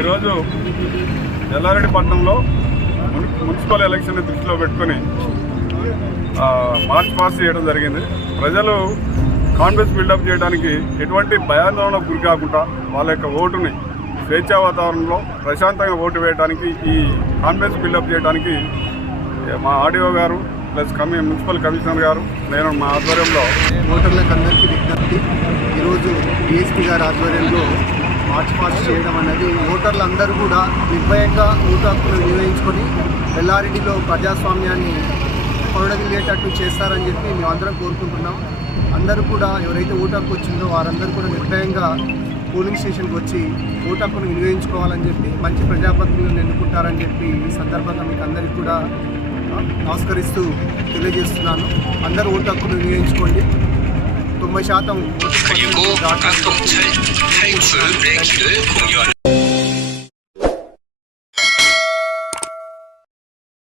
ఈరోజు ఎల్లారెడ్డిపట్నంలో municipal election దృష్టిలో పెట్టుకొని మార్చ్ పాస్ చేయడం జరిగింది. ప్రజలు కాన్ఫిడెన్స్ బిల్డప్ చేయడానికి ఎటువంటి భయాందోళనకు గురి కాకుండా వాళ్ళ యొక్క ఓటుని స్వేచ్ఛా వాతావరణంలో ప్రశాంతంగా ఓటు వేయడానికి ఈ కాన్ఫిడెన్స్ బిల్డప్ చేయడానికి మా ఆర్డీఓ గారు ప్లస్ మున్సిపల్ కమిషనర్ గారు నేను మా ఆధ్వర్యంలో ఓటర్లకు అందరికీ విజ్ఞప్తి. ఈరోజు డిఎస్పీ గారి ఆధ్వర్యంలో మార్చ్ పాస్ చేయడం అనేది ఓటర్లందరూ కూడా నిర్భయంగా ఓటు హక్కును నిర్వహించుకొని ఎల్లారెడ్డిలో ప్రజాస్వామ్యాన్ని కొనడగిలేటట్టు చేస్తారని చెప్పి మేము అందరం కోరుకుంటున్నాం. అందరూ కూడా ఎవరైతే ఓటు హక్కు వచ్చిందో వారందరూ కూడా నిర్భయంగా పోలింగ్ స్టేషన్కి వచ్చి ఓటు హక్కును వినియోగించుకోవాలని చెప్పి మంచి ప్రజాప్రతినిధులను ఎన్నుకుంటారని చెప్పి ఈ సందర్భంగా మీకు అందరికీ కూడా నమస్కరిస్తూ తెలియజేస్తున్నాను. అందరూ ఓటు హక్కును వినియోగించుకోండి. 90%